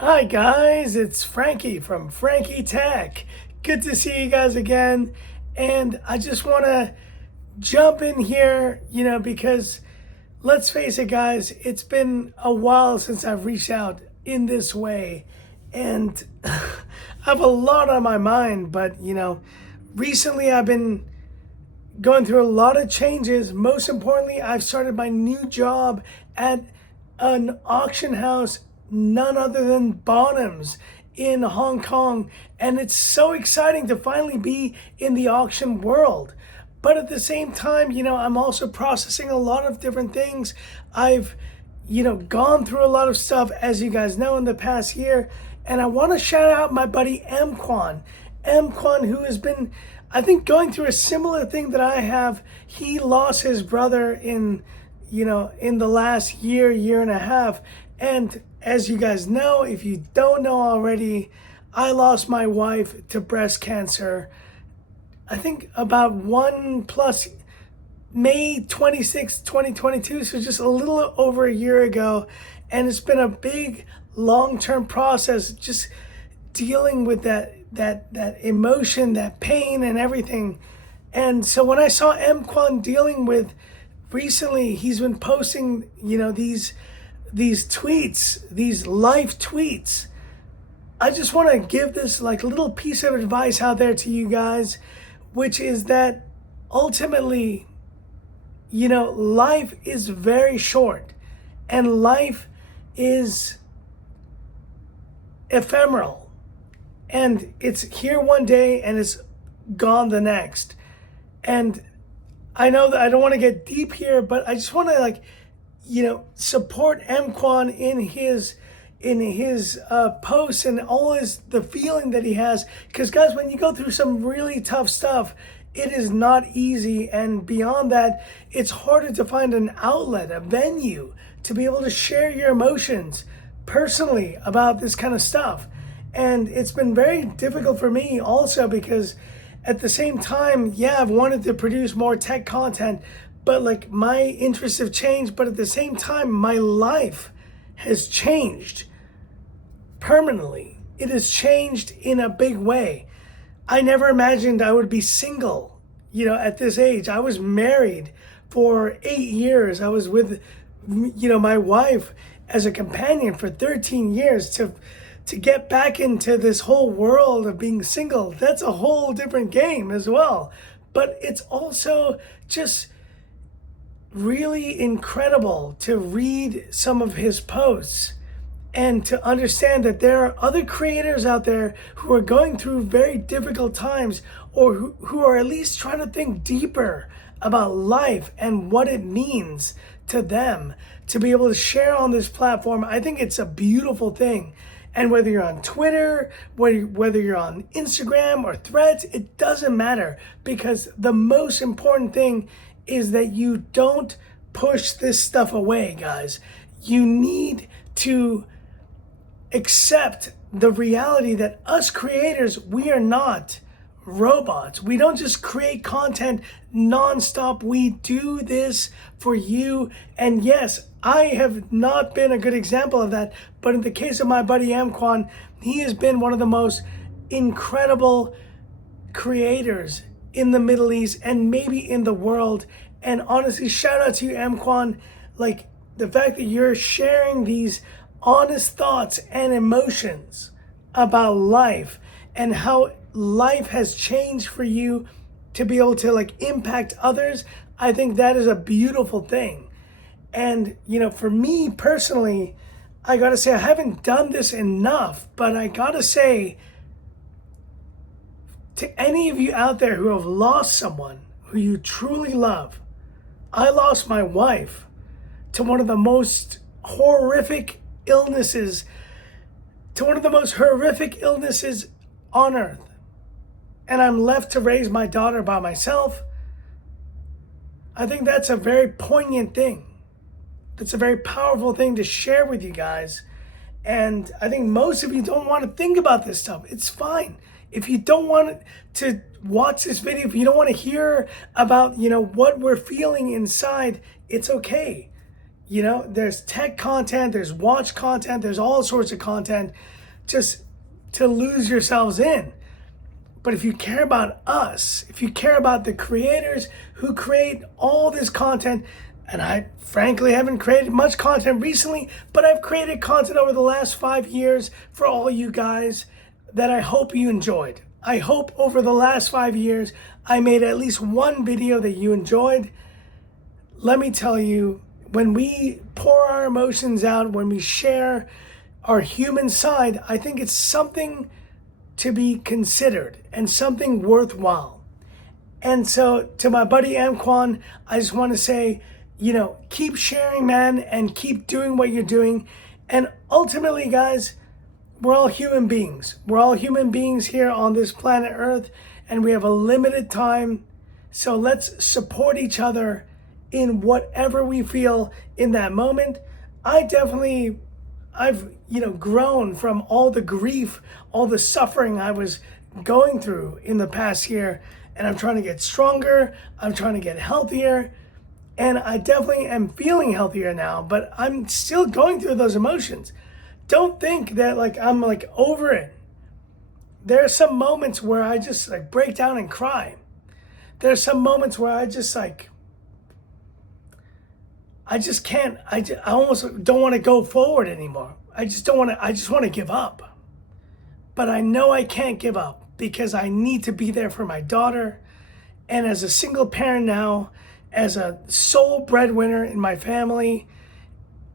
Hi guys, it's Frankie from Frankie Tech. Good to see you guys again. And I just want to jump in here, because let's face it, guys, it's been a while since I've reached out in this way. And I have a lot on my mind, but, recently I've been going through a lot of changes. Most importantly, I've started my new job at an auction house, none other than Bonhams in Hong Kong. And it's so exciting to finally be in the auction world. But at the same time, I'm also processing a lot of different things. I've, gone through a lot of stuff, as you guys know, in the past year. And I want to shout out my buddy EMKWAN. EMKWAN, who has been, I think, going through a similar thing that I have. He lost his brother in the last year and a half. And as you guys know, if you don't know already, I lost my wife to breast cancer. I think about May 26, 2022, so just a little over a year ago. And it's been a big long-term process, just dealing with that emotion, that pain and everything. And so when I saw EMKWAN dealing with recently, he's been posting, these tweets, these life tweets. I just want to give this like little piece of advice out there to you guys, which is that ultimately, life is very short and life is ephemeral, and it's here one day and it's gone the next. And I know that I don't want to get deep here, but I just want to support EMKWAN in his posts and all the feeling that he has. Because guys, when you go through some really tough stuff, it is not easy, and beyond that, it's harder to find an outlet, a venue to be able to share your emotions personally about this kind of stuff. And it's been very difficult for me also, because at the same time, yeah, I've wanted to produce more tech content, but like my interests have changed. But at the same time, my life has changed permanently. It has changed in a big way. I never imagined I would be single, at this age. I was married for 8 years. I was with, my wife as a companion for 13 years. To get back into this whole world of being single, that's a whole different game as well. But it's also just really incredible to read some of his posts and to understand that there are other creators out there who are going through very difficult times, or who are at least trying to think deeper about life and what it means to them to be able to share on this platform. I think it's a beautiful thing. And whether you're on Twitter, whether you're on Instagram or Threads, it doesn't matter, because the most important thing is that you don't push this stuff away, guys. You need to accept the reality that us creators, we are not robots. We don't just create content nonstop. We do this for you. And yes, I have not been a good example of that, but in the case of my buddy EMKWAN, he has been one of the most incredible creators in the Middle East and maybe in the world. And honestly, shout out to you, EMKWAN. Like, the fact that you're sharing these honest thoughts and emotions about life and how life has changed for you to be able to impact others, I think that is a beautiful thing. And for me personally, I gotta say, I haven't done this enough, but I gotta say to any of you out there who have lost someone who you truly love, I lost my wife to one of the most horrific illnesses, on earth. And I'm left to raise my daughter by myself. I think that's a very poignant thing. That's a very powerful thing to share with you guys. And I think most of you don't want to think about this stuff. It's fine. If you don't want to watch this video, if you don't want to hear about, what we're feeling inside, it's okay. You know, there's tech content, there's watch content, there's all sorts of content just to lose yourselves in. But if you care about us, if you care about the creators who create all this content, and I frankly haven't created much content recently, but I've created content over the last 5 years for all you guys that I hope you enjoyed. I hope over the last 5 years, I made at least one video that you enjoyed. Let me tell you, when we pour our emotions out, when we share our human side, I think it's something to be considered and something worthwhile. And so to my buddy EMKWAN, I just want to say, you know, keep sharing, man, and keep doing what you're doing. And ultimately, guys, we're all human beings. We're all human beings here on this planet Earth, and we have a limited time. So let's support each other in whatever we feel in that moment. I've grown from all the grief, all the suffering I was going through in the past year, and I'm trying to get stronger, I'm trying to get healthier, and I definitely am feeling healthier now, but I'm still going through those emotions. Don't think that I'm over it. There are some moments where I just break down and cry. There are some moments where I just can't, I almost don't want to go forward anymore. I just want to give up. But I know I can't give up because I need to be there for my daughter. And as a single parent now, as a sole breadwinner in my family,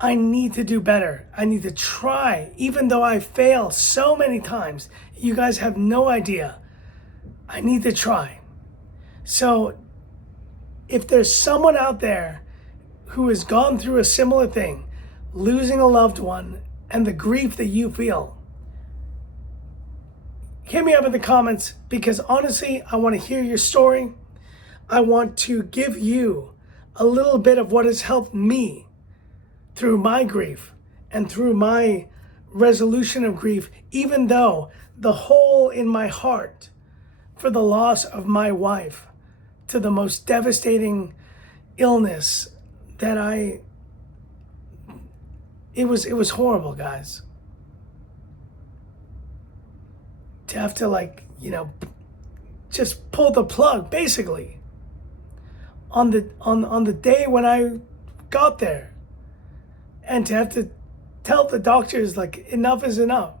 I need to do better. I need to try, even though I fail so many times. You guys have no idea. I need to try. So if there's someone out there who has gone through a similar thing, losing a loved one, and the grief that you feel, hit me up in the comments, because honestly, I want to hear your story. I want to give you a little bit of what has helped me through my grief and through my resolution of grief, even though the hole in my heart for the loss of my wife to the most devastating illness that it was horrible, guys. To have to just pull the plug basically on the day when I got there, and to have to tell the doctors enough is enough.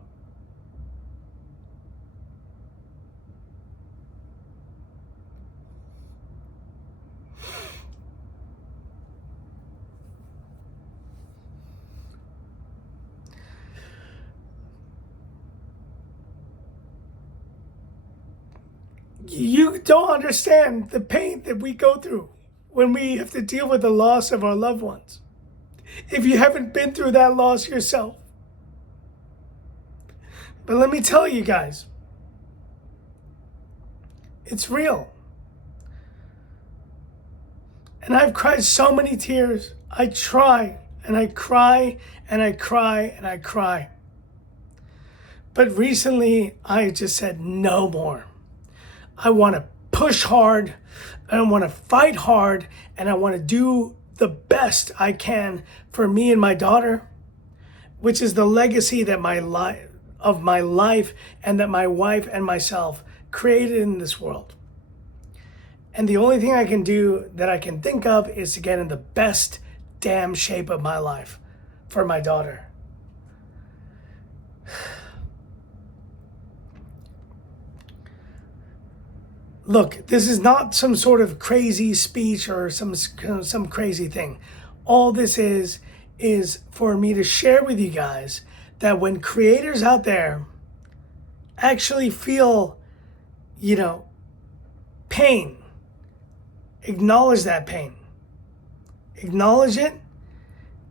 You don't understand the pain that we go through when we have to deal with the loss of our loved ones, if you haven't been through that loss yourself. But let me tell you guys, it's real. And I've cried so many tears. I try, and I cry, and I cry, and I cry. But recently, I just said no more. I want to push hard, and I want to fight hard, and I want to do the best I can for me and my daughter, which is the legacy that my life and that my wife and myself created in this world. And the only thing I can do that I can think of is to get in the best damn shape of my life for my daughter. Look, this is not some sort of crazy speech or some crazy thing. All this is for me to share with you guys that when creators out there actually feel, pain, acknowledge that pain. Acknowledge it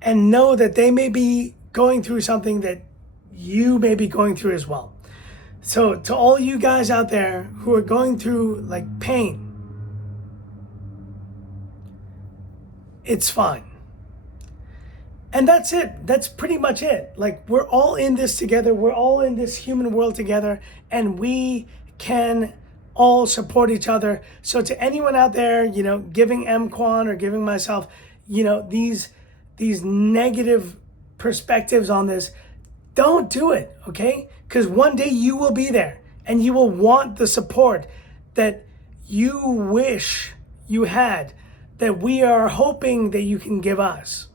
and know that they may be going through something that you may be going through as well. So to all you guys out there who are going through pain, it's fine. And that's it. That's pretty much it. We're all in this together. We're all in this human world together, and we can all support each other. So to anyone out there, giving EMKWAN or giving myself, these these negative perspectives on this, don't do it, okay? Because one day you will be there and you will want the support that you wish you had, that we are hoping that you can give us.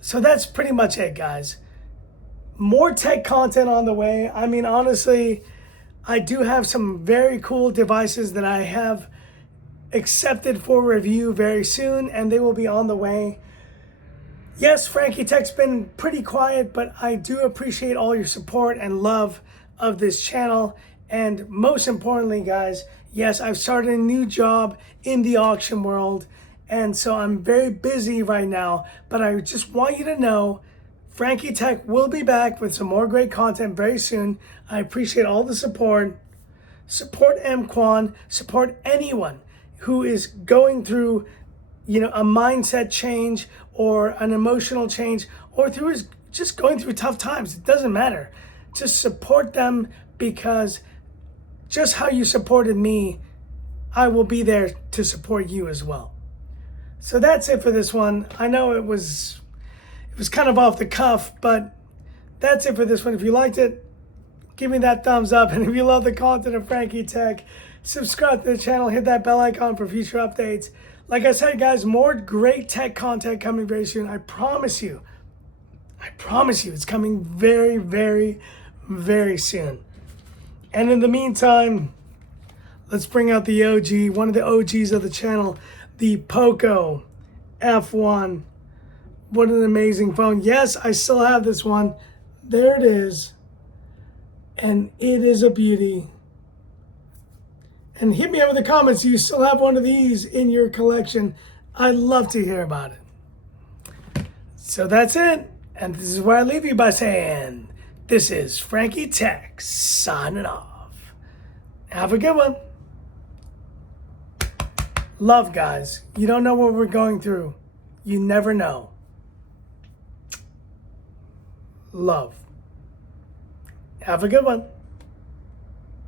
So that's pretty much it, guys. More tech content on the way. I mean, honestly, I do have some very cool devices that I have accepted for review very soon, and they will be on the way. Yes, Frankie Tech's been pretty quiet, but I do appreciate all your support and love of this channel. And most importantly, guys, yes, I've started a new job in the auction world, and so I'm very busy right now, but I just want you to know Frankie Tech will be back with some more great content very soon. I appreciate all the support. Support EMKWAN, support anyone who is going through, a mindset change or an emotional change, or just going through tough times. It doesn't matter. Just support them, because just how you supported me, I will be there to support you as well. So that's it for this one. I know it was kind of off the cuff, but that's it for this one. If you liked it, give me that thumbs up. And if you love the content of Frankie Tech, subscribe to the channel, hit that bell icon for future updates. Like I said, guys, more great tech content coming very soon. I promise you, it's coming very, very, very soon. And in the meantime, let's bring out the OG, one of the OGs of the channel, the Poco F1. What an amazing phone. Yes, I still have this one. There it is. And it is a beauty. And hit me up in the comments. Do you still have one of these in your collection? I'd love to hear about it. So that's it. And this is where I leave you by saying, this is Frankie Tech signing off. Have a good one. Love, guys. You don't know what we're going through. You never know. Love. Have a good one.